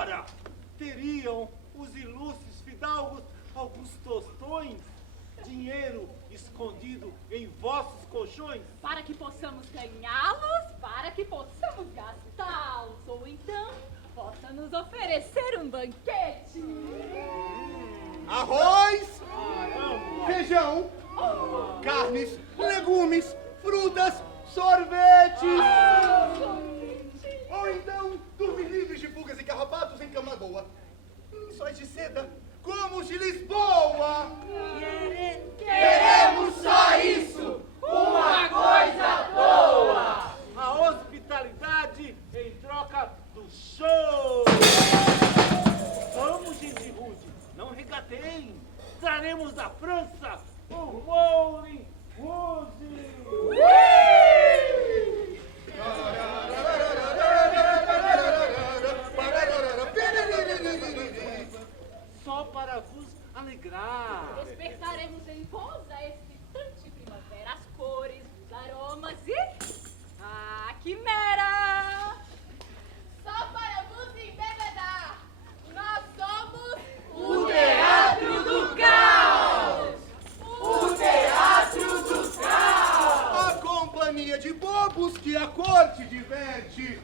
Ora, teriam os ilustres fidalgos alguns tostões, dinheiro escondido em vossos colchões? Para que possamos ganhá-los, para que possamos gastá-los, ou então possa nos oferecer um banquete. Arroz, feijão, carnes, legumes, frutas, sorvetes. Ou então, dormir livres de pulgas e carrapatos em cama boa. Sóis de seda, como os de Lisboa. Queremos só isso, uma coisa boa. A hospitalidade em troca do show. Vamos, gente rude, não regateiem. Traremos da França o Moulin Rouge. Só para vos alegrar. Despertaremos em vós a excitante primavera, as cores, os aromas e a quimera. Só para vos embebedar, nós somos O Teatro do Caos! O Teatro do Caos! A companhia de bobos que a corte diverte.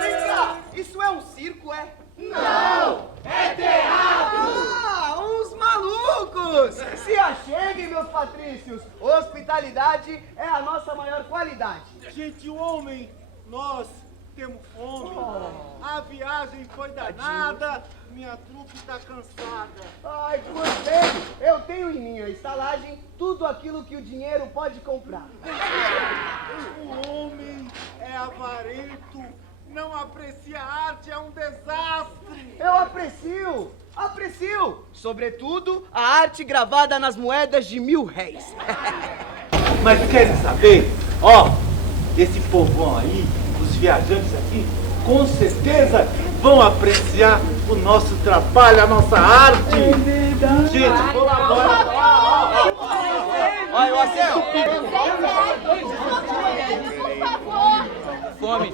Vem cá, isso é um circo, é? Não! É teatro! Ah, uns malucos! Se acheguem, meus patrícios. Hospitalidade é a nossa maior qualidade. Gentil homem, nós temos fome. A viagem foi danada, minha trupe está cansada. Ai, gostei! Eu tenho em minha estalagem tudo aquilo que o dinheiro pode comprar. O homem é avarento, não aprecia a arte, é um desastre. Eu aprecio! Aprecio! Sobretudo a arte gravada nas moedas de 1000 réis. Mas querem saber? Ó, esse povão aí, os viajantes aqui, com certeza vão apreciar o nosso trabalho, a nossa arte. Gente, colabora. Olha, o Acel! por favor. Fome!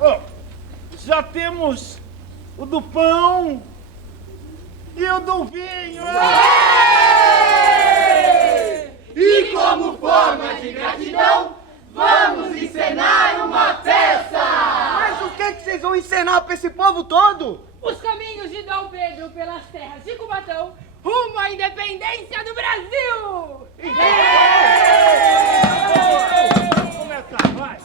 Ó, já temos o do pão e o do vinho. E como forma de gratidão, vamos encenar uma peça! Mas o que vocês vão encenar pra esse povo todo? Os caminhos de Dom Pedro pelas terras de Cubatão, rumo à independência do Brasil! Vamos começar, vai.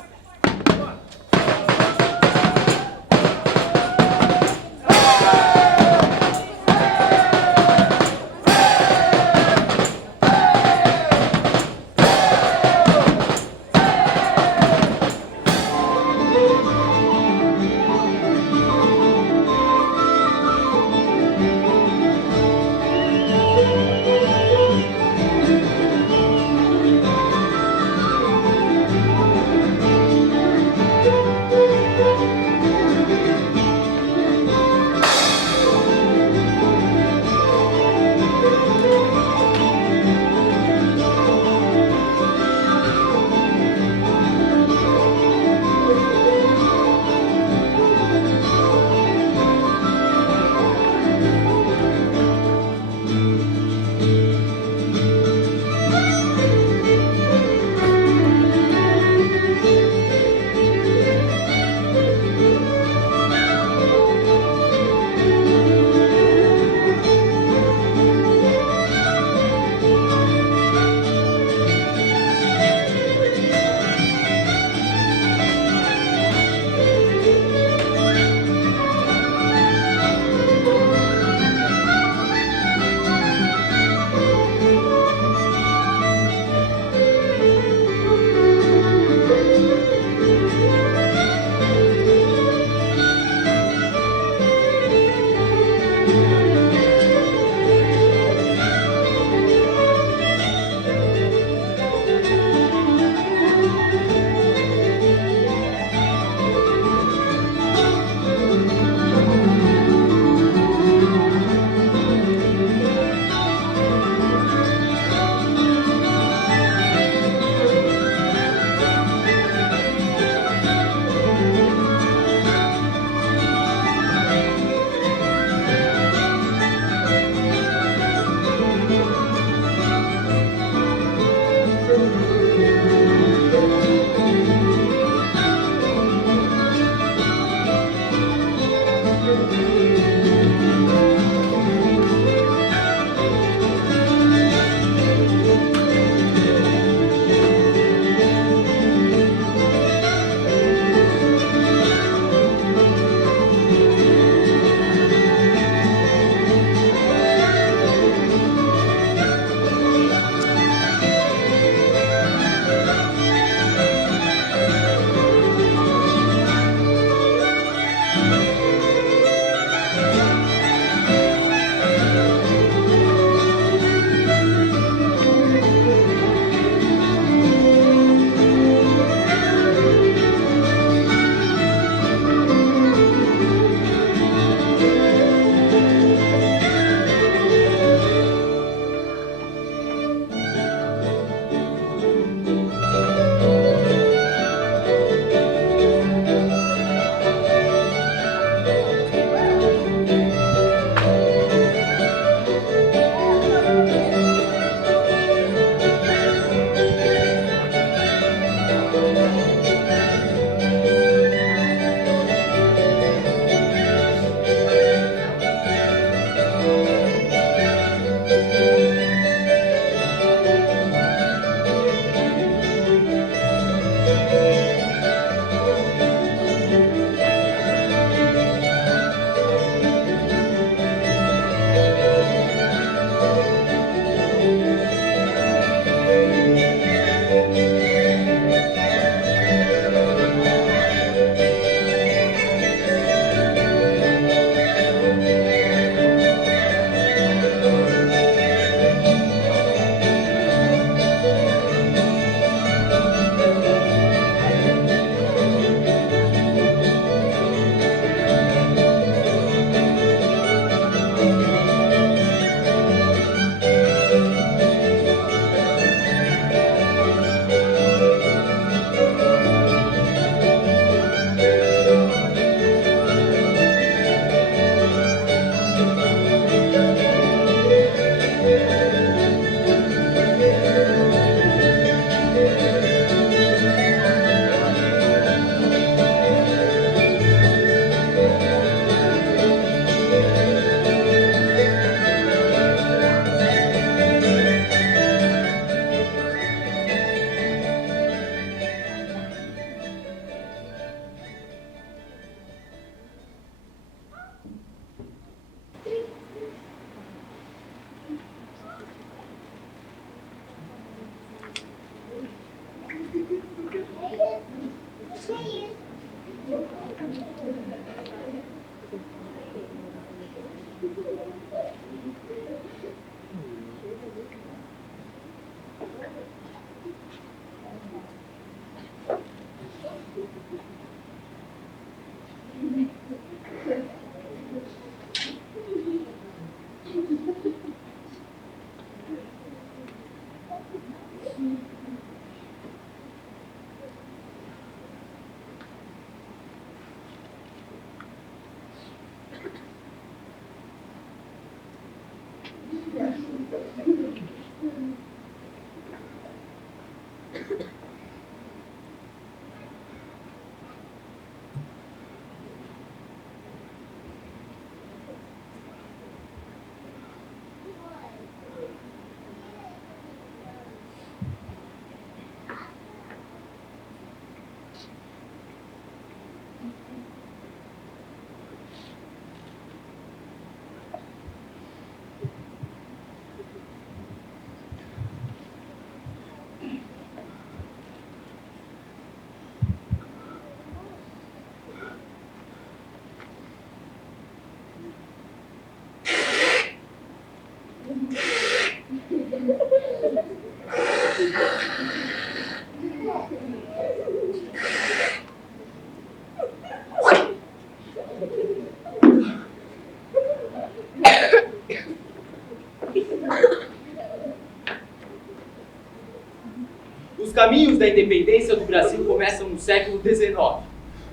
Os caminhos da independência do Brasil começam no século XIX,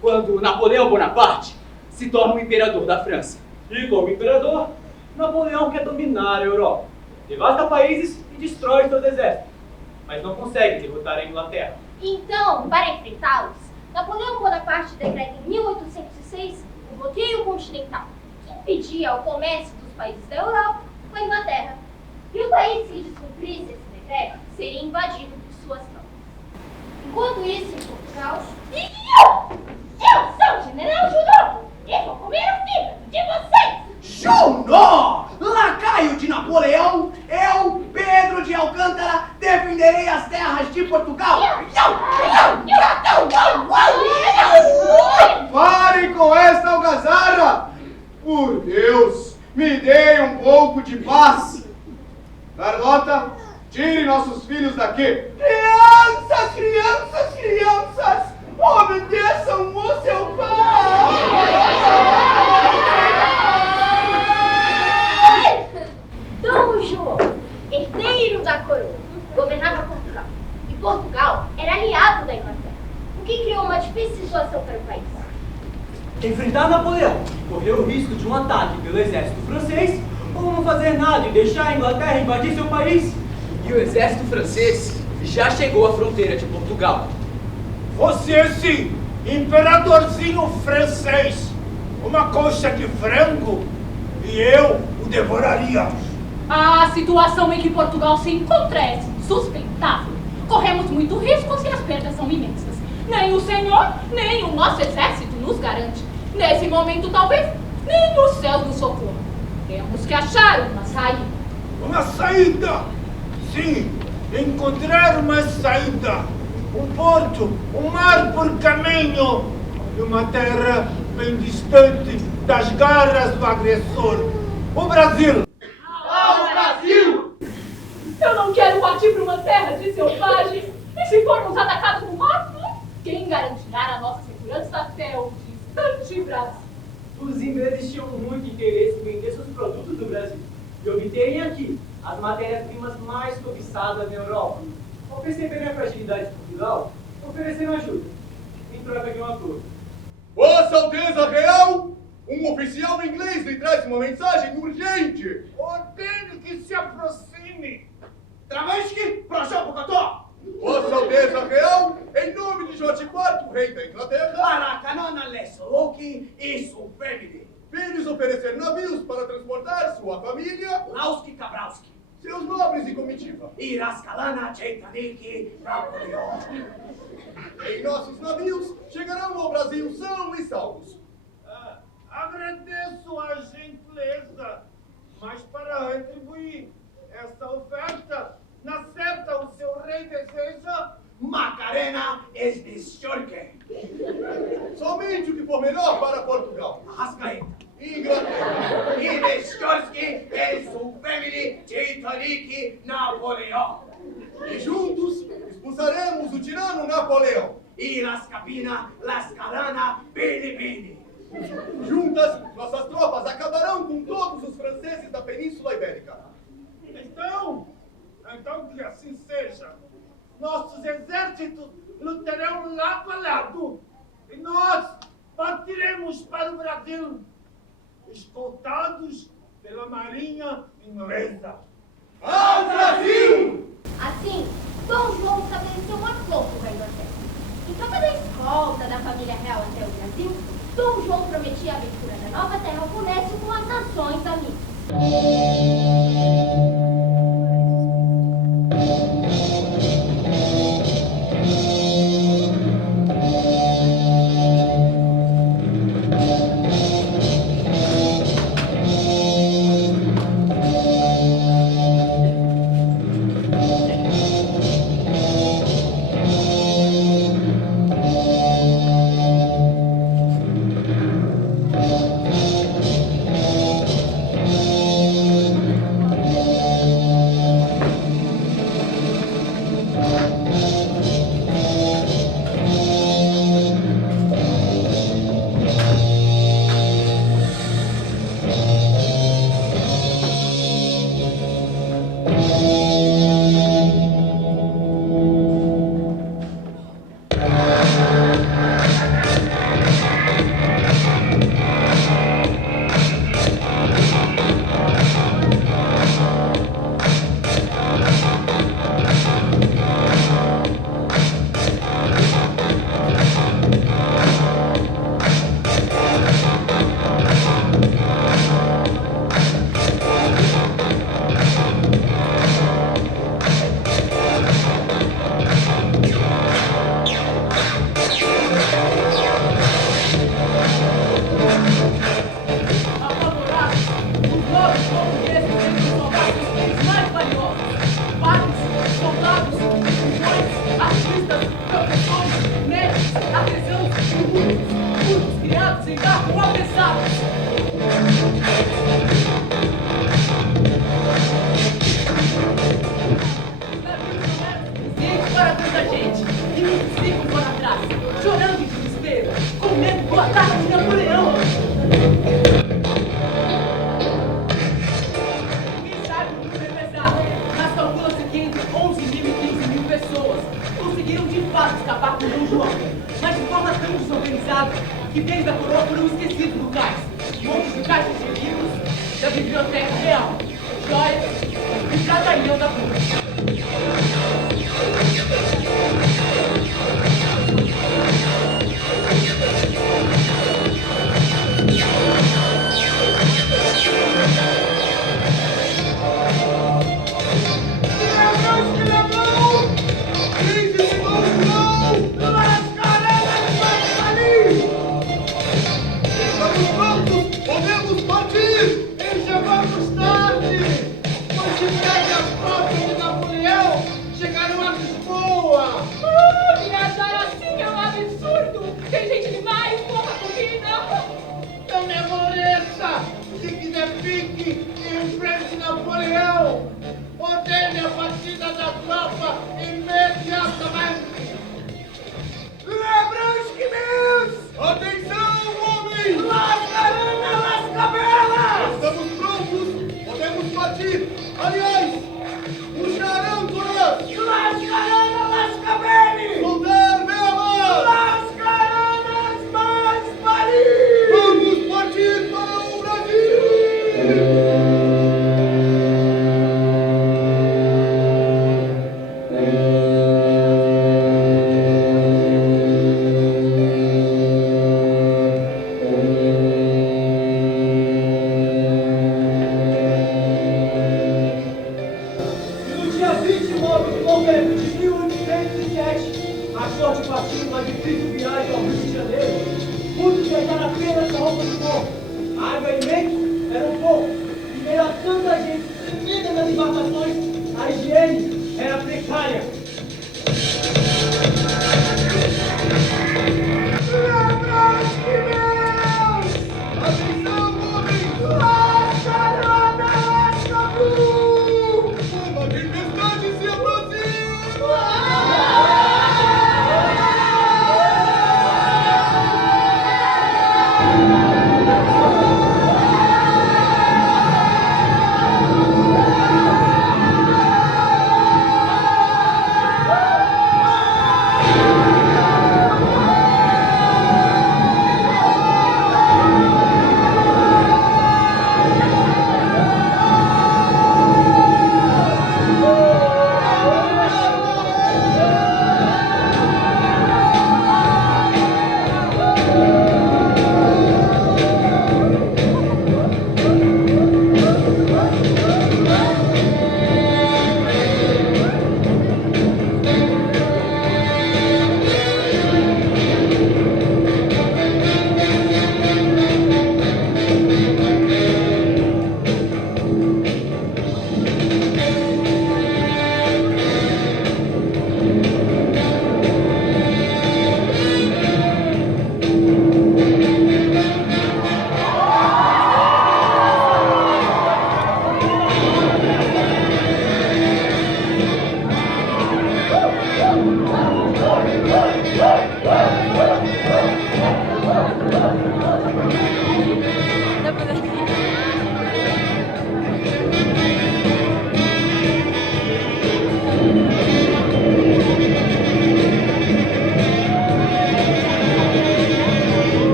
quando Napoleão Bonaparte se torna o imperador da França. E como imperador, Napoleão quer dominar a Europa, devasta países e destrói seus exércitos, mas não consegue derrotar a Inglaterra. Então, para enfrentá-los, Napoleão Bonaparte decreta em 1806 o bloqueio continental, que impedia o comércio dos países da Europa com a Inglaterra. E o país que descumprisse esse decreto seria invadido por suas tropas. Enquanto isso, em Portugal, eu sou o General Junot e vou comer o fígado de vocês! Junot, lacaio de Napoleão, eu, Pedro de Alcântara, defenderei as terras de Portugal. Parem com esta algazarra! Por Deus, me dê um pouco de paz! Carlota, tire nossos filhos daqui! Crianças, crianças, crianças, obedeçam o seu pai! Dom João, herdeiro da coroa, governava Portugal. E Portugal era aliado da Inglaterra, o que criou uma difícil situação para o país. Enfrentar Napoleão, correr o risco de um ataque pelo exército francês, ou não fazer nada e deixar a Inglaterra invadir seu país. E o exército francês já chegou à fronteira de Portugal. Você sim, imperadorzinho francês, uma coxa de frango e eu o devoraria. A situação em que Portugal se encontra é sustentável. Corremos muito riscos e as perdas são imensas. Nem o Senhor, nem o nosso exército nos garante. Nesse momento, talvez, nem o céu nos socorra. Temos que achar uma saída. Uma saída! Sim, encontrar uma saída. Um porto, um mar por caminho e uma terra bem distante das garras do agressor. O Brasil! Ao Brasil! Eu não quero partir para uma terra de selvagens. E se formos atacados no mar, quem garantirá a nossa segurança até o distante Brasil? Os ingleses tinham muito interesse em vender seus produtos do Brasil e obterem aqui as matérias-primas mais cobiçadas na Europa. Ao perceberem a fragilidade de Portugal, ofereceram ajuda, em troca de um acordo. Vossa Alteza Real, um oficial inglês lhe traz uma mensagem urgente. Ordene que se aproxime. Travansky, prochain Pocotó! Vossa Alteza Real, em nome de Jorge IV, rei da Inglaterra, Para Canona Lesloki e sua família, vem-lhes oferecer navios para transportar sua família, Lauski Kabrowski, seus nobres e comitiva. e Raskalana Cheitanik Napoleão. Em nossos navios chegarão ao Brasil são e salvos. Agradeço a gentileza, mas para retribuir essa oferta, na certa o seu rei deseja Macarena Esbishorke, Somente o que for melhor para Portugal, Rascaeta, Inglaterra. e Bishorski e sua família Cheitanik Napoleão, E juntos expulsaremos o tirano Napoleão. e Rascapina Lascarana Bilibili. Juntas, nossas tropas acabarão com todos os franceses da Península Ibérica. Então que assim seja. Nossos exércitos lutarão lado a lado e nós partiremos para o Brasil, escoltados pela marinha inglesa. Ao Brasil! Assim, Dom João estabeleceu um acordo com a Inglaterra. Em troca da escolta da família real até o Brasil, Dom João prometia a abertura da nova terra ao comércio com as nações amigas. para tanta gente. E muitos ficam por atrás, chorando de desespero, com medo do ataque de Napoleão. Quem sabe o número é pesado, mas calcula-se que entre 11 mil e 15 mil pessoas conseguiram de fato escapar com Dom João, mas de forma tão desorganizada que bens da coroa foram esquecidos no cais. Montes de caixas de livros da Biblioteca Real, joias e tratariam da corte. Podemos partir! E chegamos tarde! Mas se pede as tropas de Napoleão, chegaram a Lisboa! Viajar assim é um absurdo! Tem gente demais, pouca comida! Não me aborreça! Se quiser fique em frente de Napoleão! Ordene a partida da tropa imediatamente! Lembrem-se que meus! Atenção, homens! Las carana, las cabelas! Estamos prontos! Podemos partir! Aliás, puxarão todas! Las carana, las cabelas! Soltar velas! Las caranas, mais Paris! Vamos partir para o Brasil! No dia 29 de novembro de 1807, a corte partiu uma difícil viagem ao Rio de Janeiro. Muitos viajaram apenas com roupa de corpo. A água e alimentos eram poucos. E meio a tanta gente tremida nas embarcações, a higiene era precária. Atenção, homens! Las caranas, las cabelas! Uma tempestade se aproxima!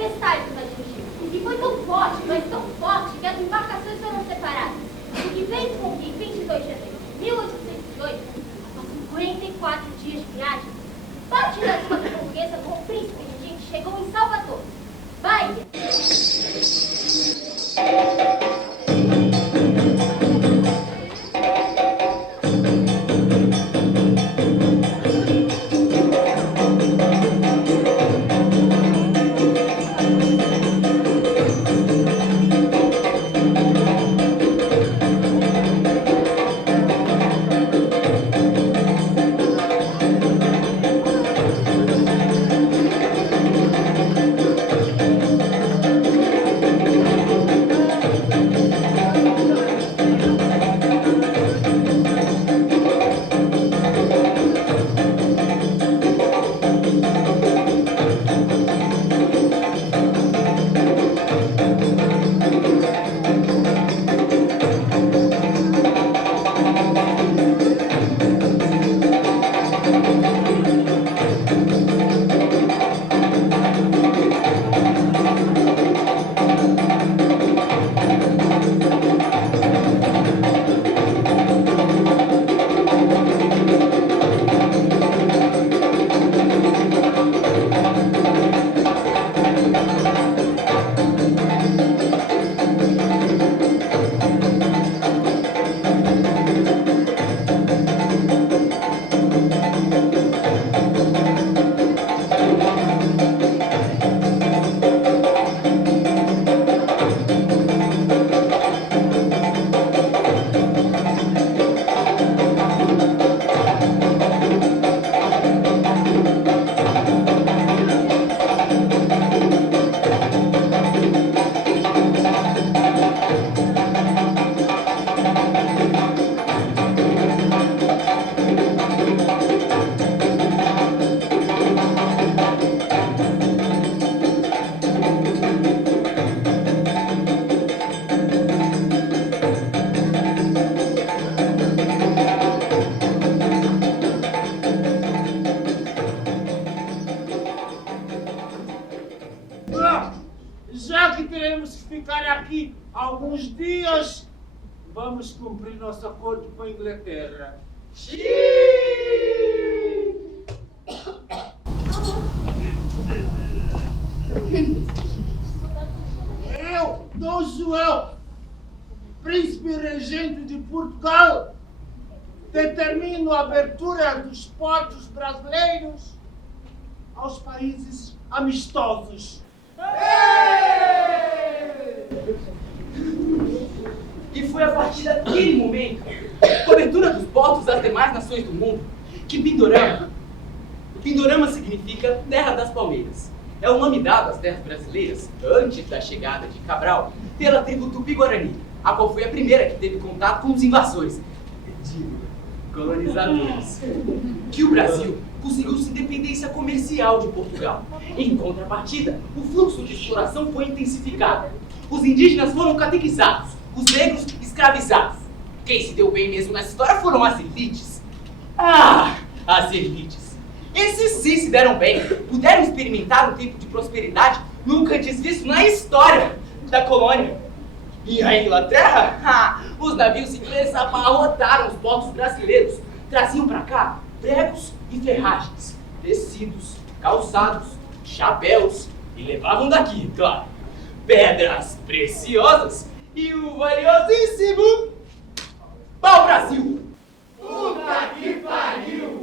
tempestade nos atingiu, e foi tão forte, mas tão forte, que as embarcações foram separadas. O que fez com que, em 22 de janeiro de 1808, após 54 dias de viagem, parte da escolta portuguesa com o príncipe regente chegou em Salvador, Bahia. Já que teremos que ficar aqui alguns dias, vamos cumprir nosso acordo com a Inglaterra. Eu, Dom João, príncipe regente de Portugal, determino a abertura dos portos brasileiros aos países amistosos. E foi a partir daquele momento, cobertura dos portos das demais nações do mundo, que Pindorama significa Terra das Palmeiras. É o nome dado às terras brasileiras, antes da chegada de Cabral, pela tribo Tupi-Guarani, a qual foi a primeira que teve contato com os invasores, colonizadores. Que o Brasil conseguiu sua independência comercial de Portugal. Em contrapartida, o fluxo de exploração foi intensificado. Os indígenas foram catequizados, os negros escravizados. Quem se deu bem mesmo nessa história foram as elites. Ah, as elites. Esses sim se deram bem, puderam experimentar um tempo de prosperidade nunca antes visto na história da colônia. E a Inglaterra? Os navios ingleses abarrotaram os portos brasileiros. Traziam para cá pregos e ferragens, tecidos, calçados, chapéus e levavam daqui, claro, pedras preciosas e o valiosíssimo pau-brasil. Puta que pariu!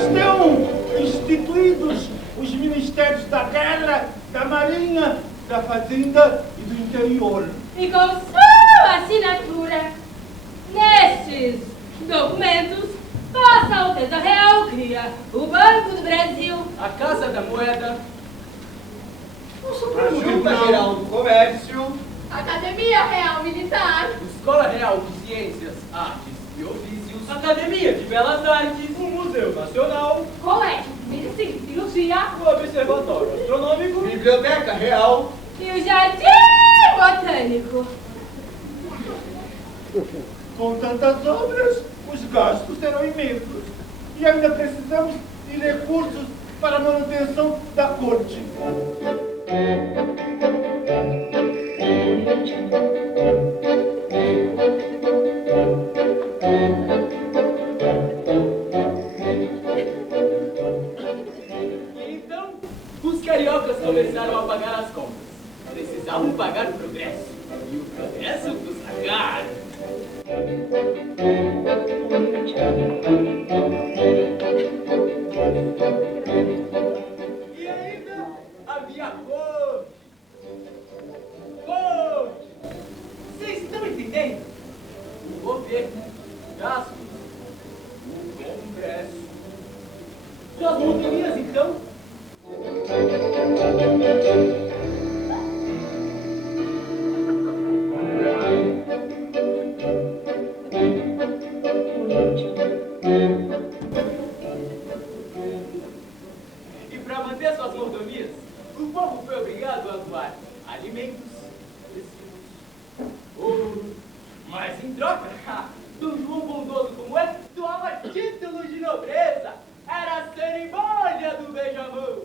Estão instituídos os ministérios da Guerra, da Marinha, da Fazenda e do Interior. E com sua assinatura, nestes documentos, Vossa Alteza Real cria o Banco do Brasil, A Casa da Moeda, O Supremo Tribunal Geral do Comércio, Academia Real Militar. Escola Real de Ciências, Artes e Ofícios, Academia de Belas Artes, o Museu Nacional, Colégio de Medicina e Cirurgia o Observatório Astronômico, Biblioteca Real, e o Jardim Botânico. Com tantas obras, os gastos serão imensos. E ainda precisamos de recursos para a manutenção da corte. E então, os cariocas começaram a pagar as contas. Precisavam pagar o progresso. E o progresso custa caro. E ainda havia corte. Corte! Vocês estão entendendo? O governo, gastos, o congresso. e as montanhas, então. E para manter suas mordomias, o povo foi obrigado a doar alimentos, tecidos, ouro, mas em troca, do João bondoso como é, doava títulos de nobreza. Era a cerimônia do beija-mão.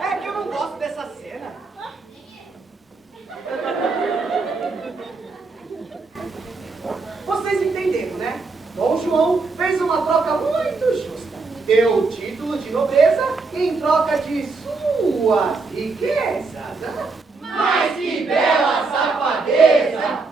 É que eu não gosto dessa cena. Vocês entenderam, né? Dom João fez uma troca muito justa. Deu o título de nobreza em troca de suas riquezas. Né? Mas que bela safadeza!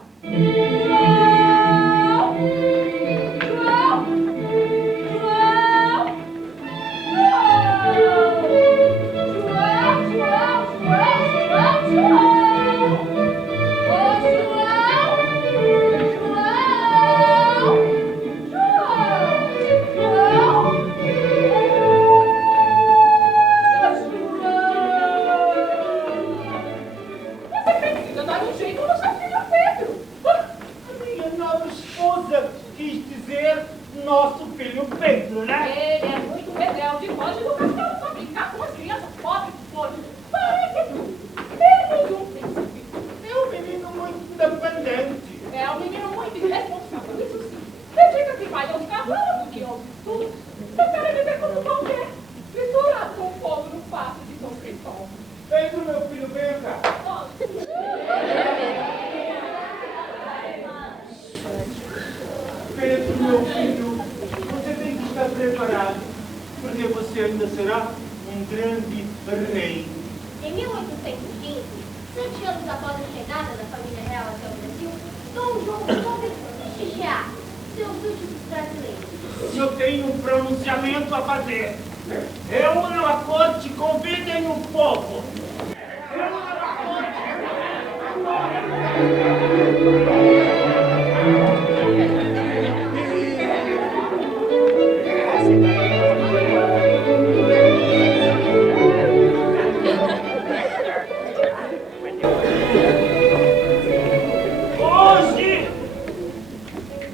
Você precisa dar um jeito no seu filho Pedro. A minha nova esposa quis dizer nosso filho Pedro, né? Ele é muito rebelde, pode no castelo só brincar com as crianças pobres que forem. Parece tudo. Menos um príncipe. É um menino muito independente. É um menino muito irresponsável, isso sim. Dedica que vai aos cavalos que aos estudos. Prefere viver como qualquer. Misturado com fogo no passo de São Cristóvão. Pedro, meu filho, vem cá. Pedro, meu filho, você tem que estar preparado, porque você ainda será um grande rei. Em 1815, 7 anos após a chegada da família real até o Brasil, Dom João resolveu prestigiar seus últimos brasileiros? Eu tenho um pronunciamento a fazer. Reúnam a corte, convidem o povo. Reúnam a corte. Hoje,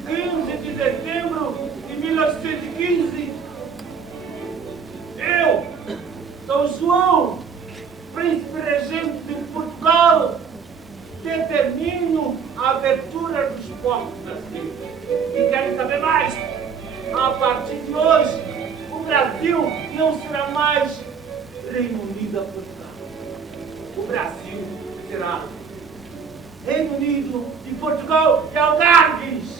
15 de dezembro de 1815, eu, Dom João, príncipe regente de Portugal, determino a abertura dos portos brasileiros. E querem saber mais? A partir de hoje, o Brasil não será mais Reino Unido a Portugal. O Brasil será Reino Unido de Portugal e Algarves.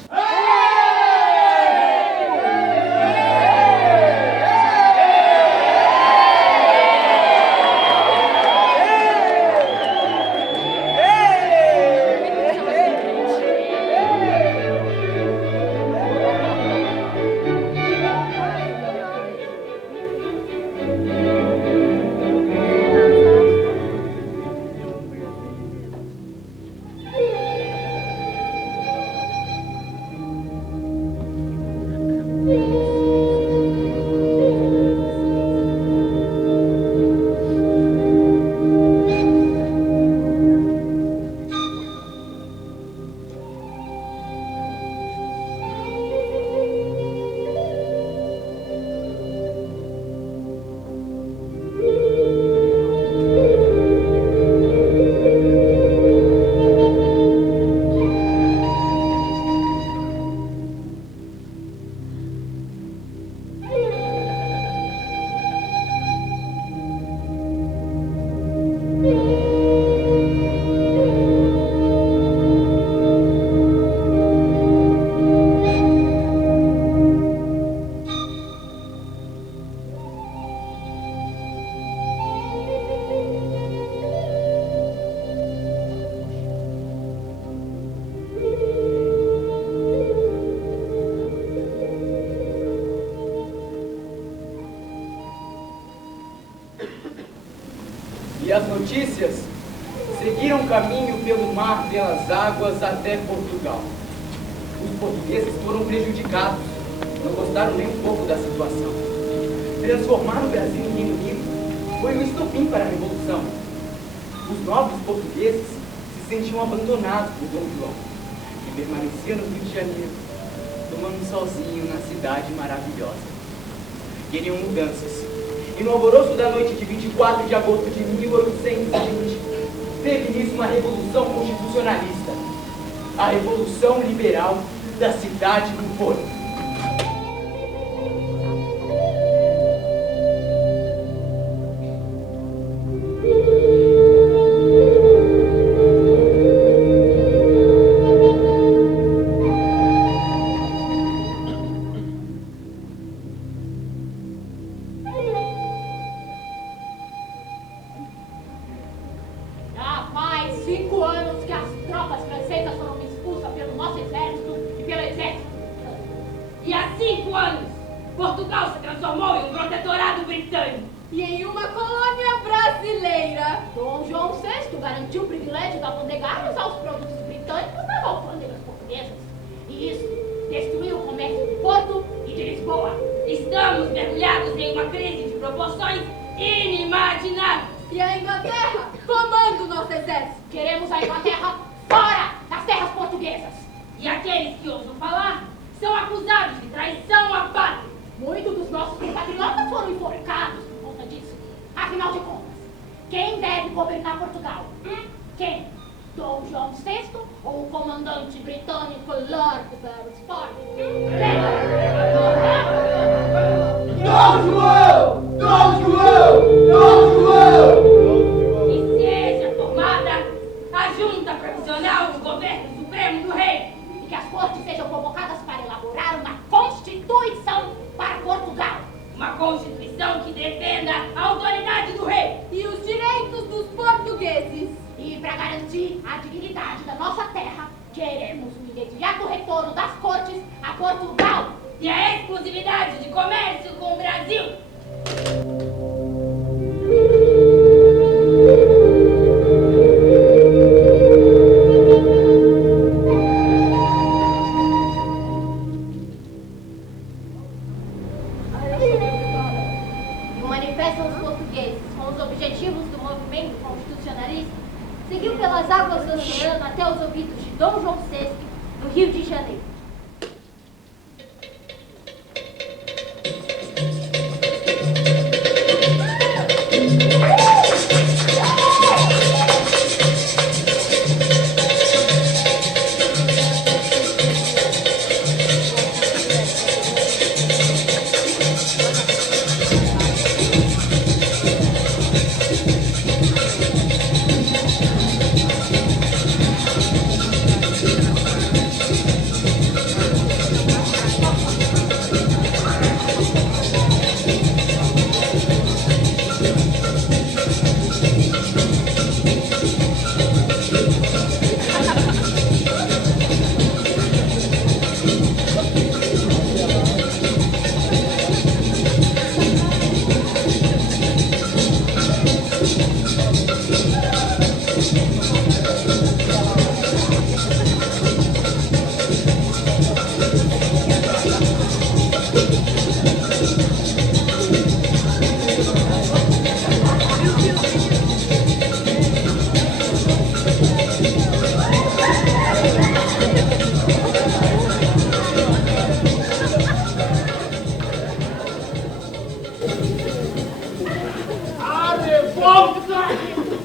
E as notícias seguiram caminho pelo mar, pelas águas até Portugal. Os portugueses foram prejudicados, não gostaram nem um pouco da situação. Transformar o Brasil em Reino Unido foi um estopim para a Revolução. Os novos portugueses se sentiam abandonados por Dom João e permaneciam no Rio de Janeiro, tomando um solzinho na cidade maravilhosa. Queriam mudanças. E no alvoroço da noite de 24 de agosto de 1820, teve início uma revolução constitucionalista, a Revolução Liberal da Cidade do Porto. E para garantir a dignidade da nossa terra, Queremos o imediato retorno das cortes a Portugal e a exclusividade de comércio com o Brasil. O Manifesto aos Portugueses, com os objetivos do movimento constitucionalista, seguiu pelas águas do oceano até os ouvidos de Dom João VI, no Rio de Janeiro.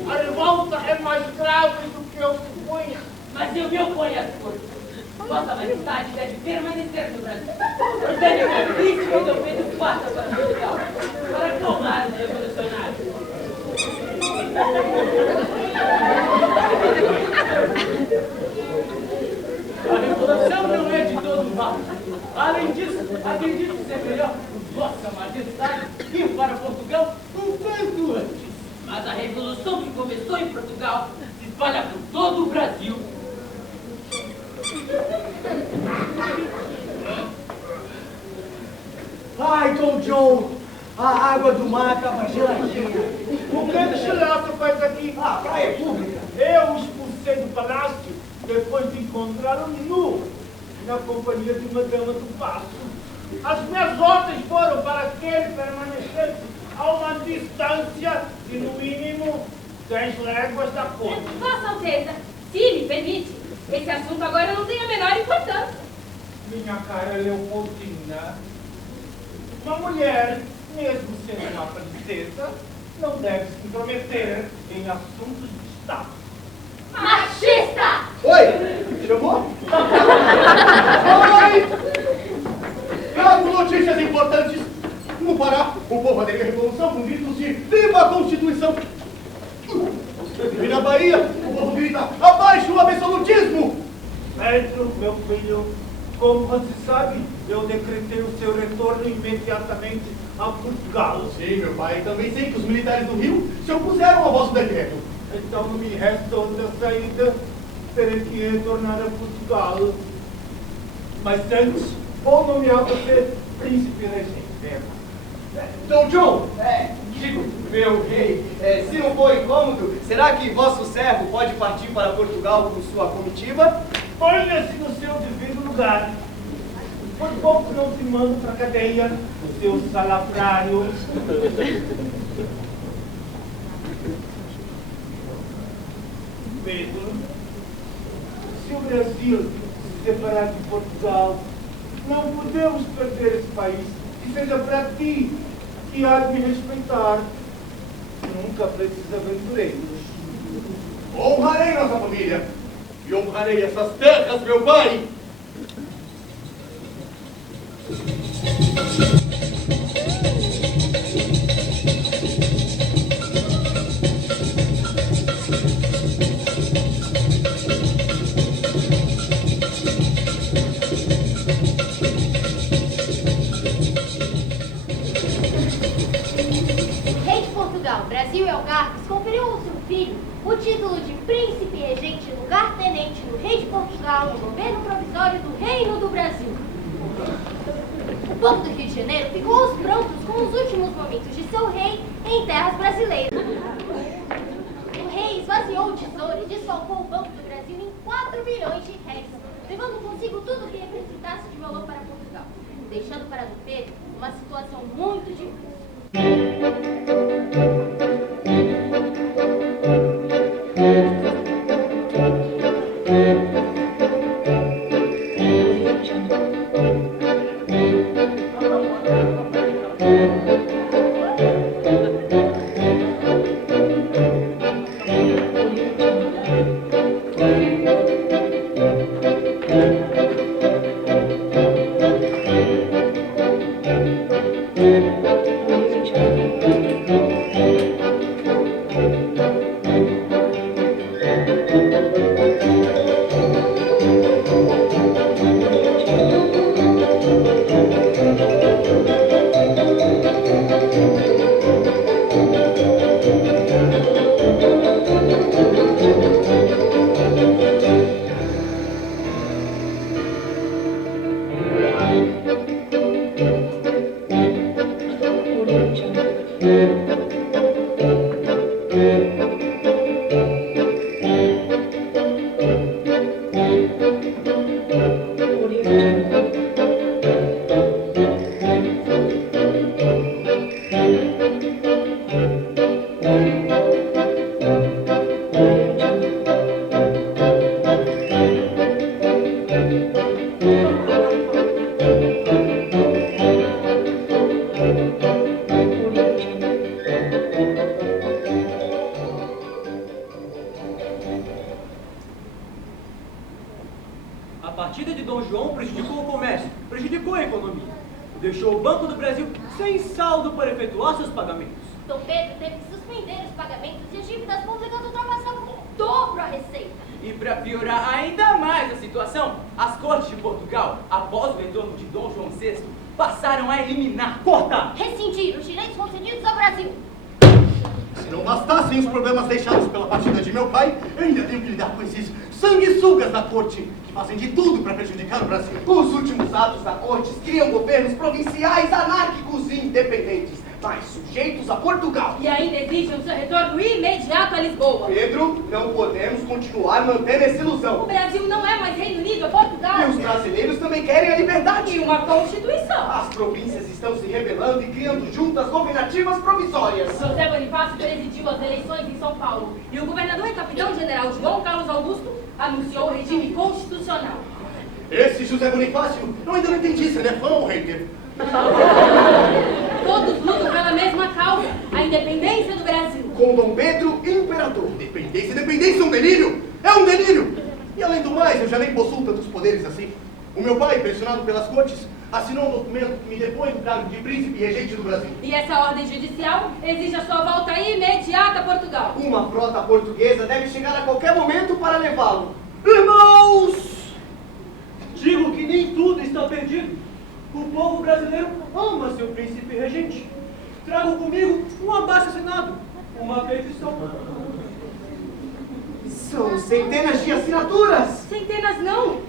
A revolta é mais grave do que eu supunha. Mas eu me oponho às forças. Vossa Majestade deve permanecer no Brasil. Ordene o príncipe e Dom Pedro passa para Portugal, para acalmar os revolucionários. A revolução não é de todo mal. Além disso, acredito ser melhor Vossa Majestade ir para Portugal um tanto antes. Mas a revolução que começou em Portugal se espalha por todo o Brasil. Ai, Dom John, a água do mar estava geladinha. O que o Xelato faz aqui? Ah, praia pública. Eu o expulsei do palácio depois de encontrá-lo nu na companhia de uma dama do paço. As minhas ordens foram para que ele permanecesse a uma distância de, no mínimo, 10 léguas da corte. Vossa Alteza, se me permite, esse assunto agora não tem a menor importância. Minha cara Leopoldina, uma mulher, mesmo sendo uma princesa, não deve se intrometer em assuntos de Estado. Machista! Oi! Chamou? Oi! Trago notícias importantes. No Pará, o povo aderiu à Revolução com gritos de Viva a Constituição! E na Bahia, o povo grita Abaixo o absolutismo! Pedro, meu filho, como você sabe, eu decretei o seu retorno imediatamente a Portugal. Sim, meu pai, também sei que os militares do Rio se opuseram ao vosso decreto. Então não me resta outra saída, terei que retornar a Portugal. Mas antes, vou nomear você príncipe regente. Dom John, digo, meu rei, se não for incômodo, será que vosso servo pode partir para Portugal com sua comitiva? Ponha-se no seu devido lugar. Por pouco não te mando para a cadeia, o seu salafrário. Pedro, se o Brasil se separar de Portugal, não podemos perder esse país, que seja para ti, que há de me respeitar. Nunca precisa aventureiros. Honrarei nossa família e honrarei essas terras, meu pai! O rei de Portugal, Brasil e Algarves conferiu filho o título de príncipe regente lugar-tenente no rei de Portugal no governo provisório do Reino do Brasil. O povo do Rio de Janeiro ficou aos prontos com os últimos momentos de seu rei em terras brasileiras. O rei esvaziou o tesouro e desfalcou o Banco do Brasil em 4 milhões de réis, levando consigo tudo o que representasse de valor para Portugal, deixando para Dom Pedro uma situação muito difícil. A partida de Dom João prejudicou o comércio, prejudicou a economia. Deixou o Banco do Brasil sem saldo para efetuar seus pagamentos. Dom Pedro teve que suspender os pagamentos e as dívidas públicas ultrapassavam em dobro a receita. E para piorar ainda mais a situação, as cortes de Portugal, após o retorno de Dom João VI, passaram a eliminar, cortar, Rescindir os direitos concedidos ao Brasil. Se não bastassem os problemas deixados pela partida de meu pai, eu ainda tenho que lidar com esses sanguessugas da corte, que fazem de tudo para prejudicar o Brasil. Os últimos atos da corte criam governos provinciais anárquicos e independentes, mas sujeitos a Portugal. E ainda exigem o seu retorno imediato a Lisboa. Pedro, não podemos continuar mantendo essa O ilusão. Brasil não é mais Reino Unido, é Portugal. E os brasileiros também querem a liberdade. E uma Constituição. As províncias estão se rebelando e criando juntas governativas provisórias. José Bonifácio presidiu as eleições em São Paulo e o governador e capitão-general João Carlos Augusto anunciou o regime constitucional. Esse José Bonifácio, eu ainda não entendi se ele é fã ou hater. Todos lutam pela mesma causa, a independência do Brasil. Com Dom Pedro, imperador. Independência é um delírio! É um delírio! E além do mais, eu já nem possuo tantos poderes assim. O meu pai, pressionado pelas cortes, assinou um documento que me depõe no cargo de príncipe regente do Brasil. E essa ordem judicial exige a sua volta imediata a Portugal. Uma frota portuguesa deve chegar a qualquer momento para levá-lo. Irmãos! Digo que nem tudo está perdido. O povo brasileiro ama seu príncipe regente. Trago comigo um abaixo-assinado, uma petição. São centenas de assinaturas. Centenas não,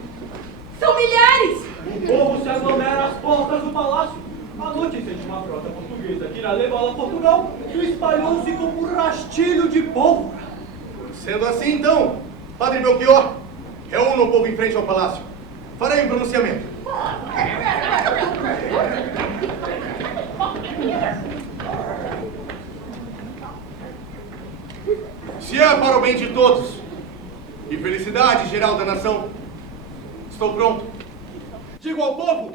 são milhares. O povo se aglomera às portas do palácio. A notícia de uma frota portuguesa que irá levá-la a Portugal espalhou-se como um rastilho de pólvora. Sendo assim, então, Padre Belchior, reúna o povo em frente ao palácio. Farei um pronunciamento. Se é para o bem de todos e felicidade geral da nação, estou pronto. Digo ao povo.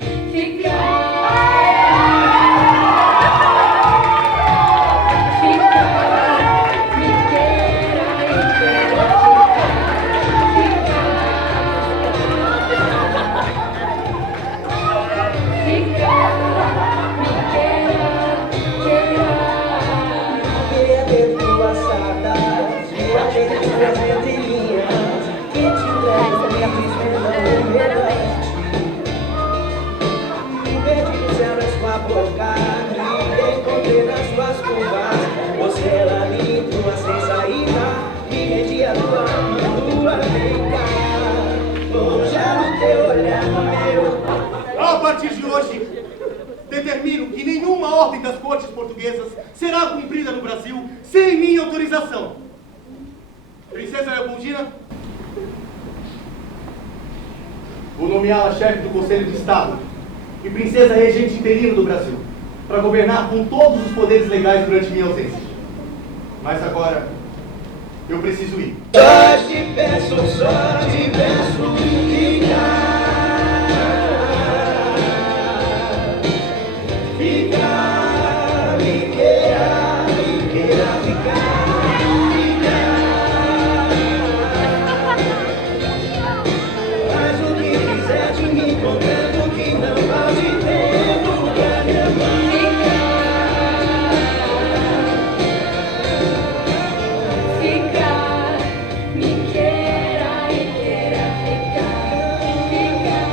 Você é lá dentro, sem saída. ordem das cortes portuguesas será cumprida no Brasil sem minha autorização. Princesa Leopoldina, vou nomeá-la chefe do Conselho de Estado e princesa regente interina do Brasil, para governar com todos os poderes legais durante minha ausência. Mas agora, eu preciso ir. Só te peço, ficar. Ficar, me queira ficar. Faz o que quiser de mim, contando que não pode ter lugar nenhum. Ficar, me queira e queira ficar, ficar.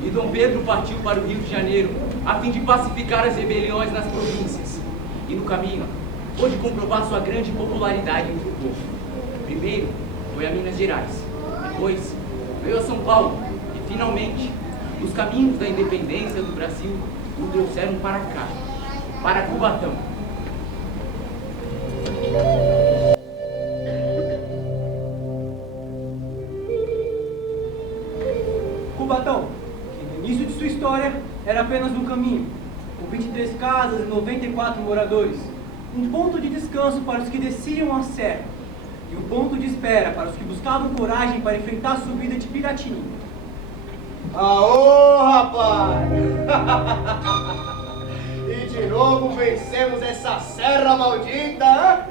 E Dom Pedro partiu para o Rio de Janeiro, a fim de pacificar as rebeliões nas províncias. E no caminho, pôde comprovar sua grande popularidade entre o povo. Primeiro, foi a Minas Gerais. Depois, veio a São Paulo. E, finalmente, os caminhos da independência do Brasil o trouxeram para cá, para Cubatão. Cubatão, que no início de sua história era apenas um caminho, com 23 casas e 94 moradores, um ponto de descanso para os que desciam a serra e um ponto de espera para os que buscavam coragem para enfrentar a subida de Piratininga. Aô, rapaz! E de novo vencemos essa serra maldita,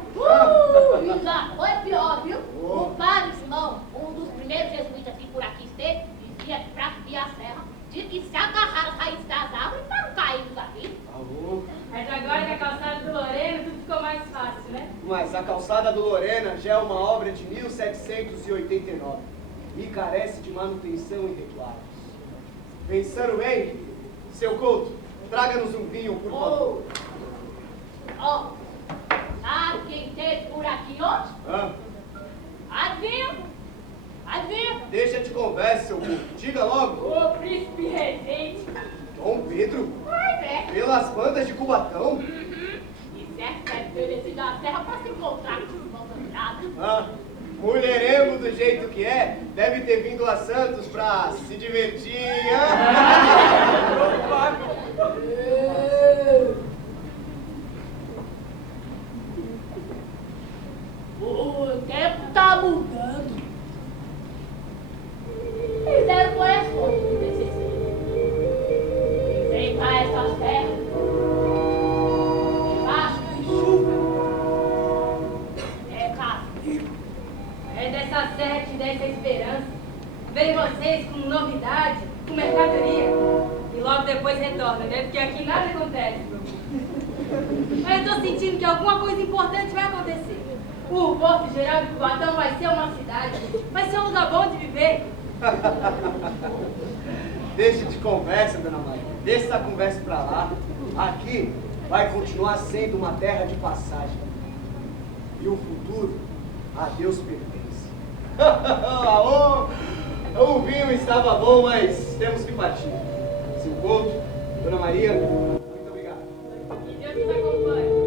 E já foi pior, viu? O padre Simão, um dos primeiros jesuítas que por aqui esteve, dizia que pra subir a serra, tinha que se agarrar as raízes das árvores para não cairmos aqui. Mas agora que a calçada do Lorena, tudo ficou mais fácil, né? Mas a calçada do Lorena já é uma obra de 1789 e carece de manutenção e reclaros. Pensando bem, seu Couto, traga-nos um vinho, por favor. Ó, sabe quem esteve por aqui ontem? Adivinha? Adivinha? Deixa de conversa, seu burro. Diga logo. O príncipe regente. Dom Pedro? Pois é. Pelas bandas de Cubatão? E certo deve ter descido a terra para se encontrar com os irmãos Andrada. Ah, mulherengo do jeito que é, deve ter vindo a Santos pra se divertir. O tempo tá mudando. Fizeram com as fotos do TCC. Vem pra essas terras. Debaixo de chuva. É castigo. É dessa sete, dessa esperança. Vem vocês com novidade, com mercadoria. E logo depois retorna, né? Porque aqui nada acontece, meu povo. Mas eu tô sentindo que alguma coisa importante vai acontecer. O Porto Geral de Cubatão vai ser uma cidade. Vai ser um lugar bom de viver. Deixa de conversa, dona Maria. Deixa essa conversa pra lá. Aqui vai continuar sendo uma terra de passagem. E o futuro a Deus pertence. O vinho estava bom, mas temos que partir. Seu Couto, dona Maria, muito obrigado. E Deus nos acompanhe.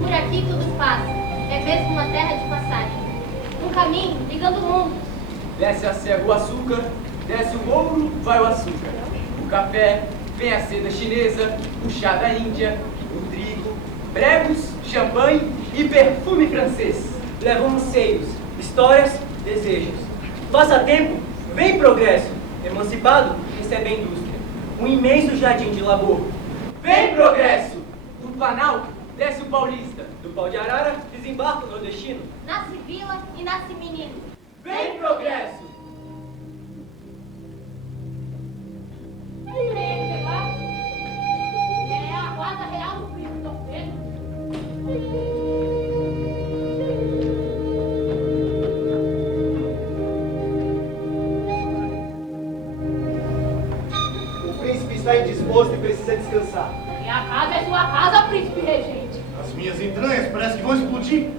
Por aqui tudo passa. É mesmo uma terra de passagem. Um caminho ligando mundos. Desce a serra o açúcar, desce o ouro, vai o açúcar. O café, vem a seda chinesa, o chá da Índia, o trigo, pregos, champanhe e perfume francês. Levam anseios, histórias, desejos. Passatempo, vem progresso. Emancipado, recebe a indústria. Um imenso jardim de labor. Vem progresso! Do Planalto, desce o paulista. Do pau de arara, desembarca o nordestino. Nasce vila e nasce menino. Vem progresso! Sei lá. É a guarda real do príncipe Dom Pedro. O príncipe está indisposto e precisa descansar. Minha casa é sua casa, príncipe regente. As minhas entranhas parecem que vão explodir.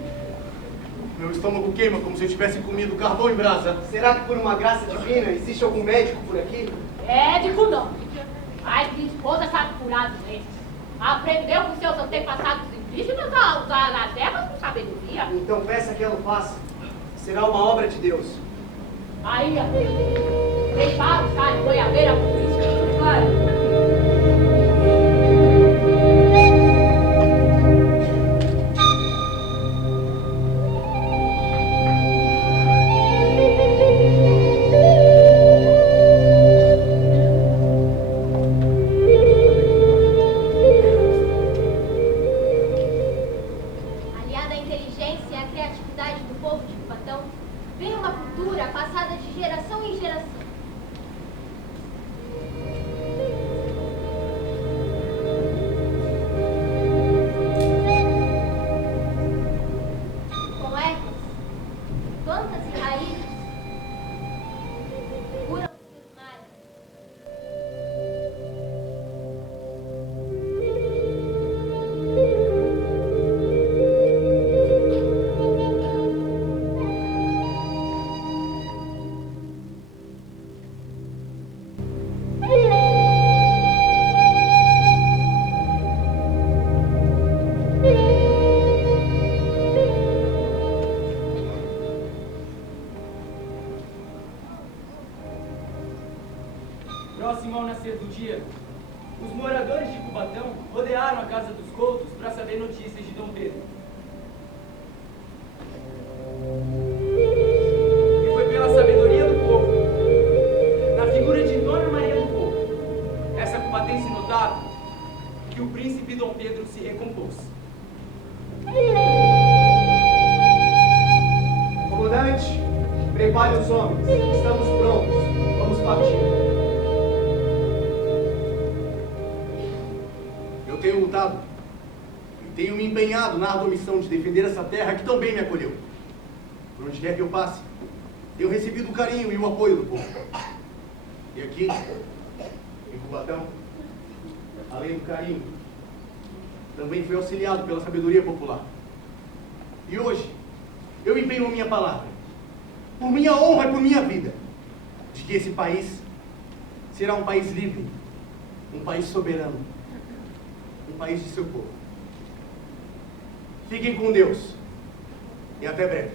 Meu estômago queima como se eu tivesse comido carvão em brasa. Será que por uma graça divina existe algum médico por aqui? Médico não. Mas minha esposa sabe curar doenças. Aprendeu com seus antepassados indígenas a usar as ervas com sabedoria. Então peça que ela o faça. Será uma obra de Deus. Aí, prepara o chá de goiabeira pro príncipe. Claro. Aliada à inteligência e à criatividade do povo de Cubatão, vem uma cultura passada de geração em geração. Com ervas, plantas e raízes, curam-se os males. Próximo ao nascer do dia, os moradores de Cubatão rodearam a casa dos Coutos para saber notícias de Dom Pedro. E foi pela sabedoria do povo, na figura de Dona Maria do Povo, essa cubatense notável, que o príncipe Dom Pedro se recompôs. Comandante, prepare os homens. Estamos prontos. Vamos partir. tenho me empenhado na árdua missão de defender essa terra que tão bem me acolheu. Por onde quer que eu passe, tenho recebido o carinho e o apoio do povo. E aqui, em Cubatão, além do carinho, também fui auxiliado pela sabedoria popular. E hoje, eu empenho a minha palavra, por minha honra e por minha vida, de que esse país será um país livre, um país soberano, um país de seu povo. Fiquem com Deus e até breve.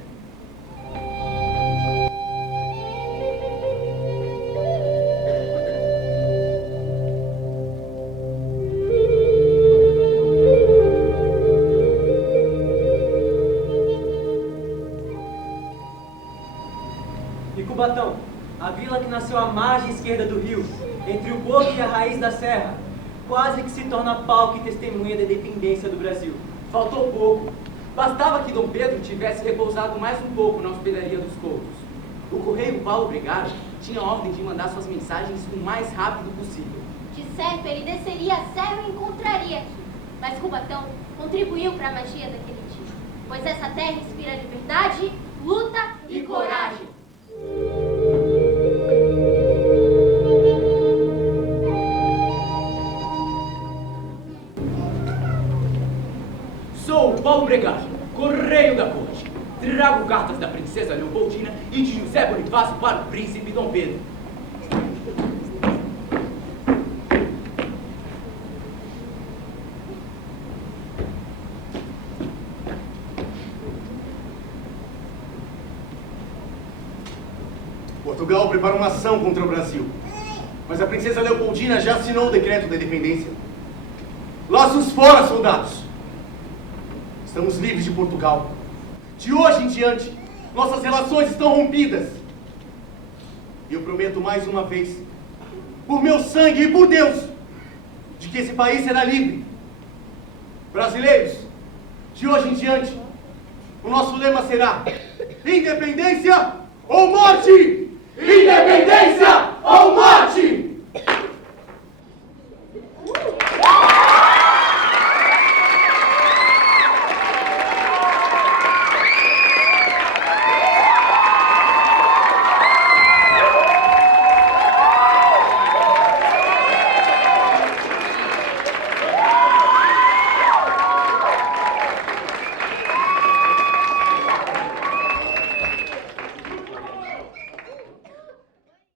E Cubatão, a vila que nasceu à margem esquerda do rio, entre o porto e a raiz da serra, quase que se torna palco e testemunha da independência do Brasil. Faltou pouco. Bastava que Dom Pedro tivesse repousado mais um pouco na hospedaria dos Coutos. O correio Paulo Brigado tinha ordem de mandar suas mensagens o mais rápido possível. De certo, ele desceria a serra e encontraria aqui. Mas Cubatão contribuiu para a magia daquele dia, pois essa terra inspira liberdade, luta e coragem. Sou Paulo Brigado, correio da corte. Trago cartas da princesa Leopoldina e de José Bonifácio para o príncipe Dom Pedro. Portugal prepara uma ação contra o Brasil, mas a princesa Leopoldina já assinou o decreto da independência. Laços fora, soldados! Estamos livres de Portugal. De hoje em diante, nossas relações estão rompidas. E eu prometo mais uma vez, por meu sangue e por Deus, de que esse país será livre. Brasileiros, de hoje em diante, o nosso lema será: independência ou morte! Independência ou morte!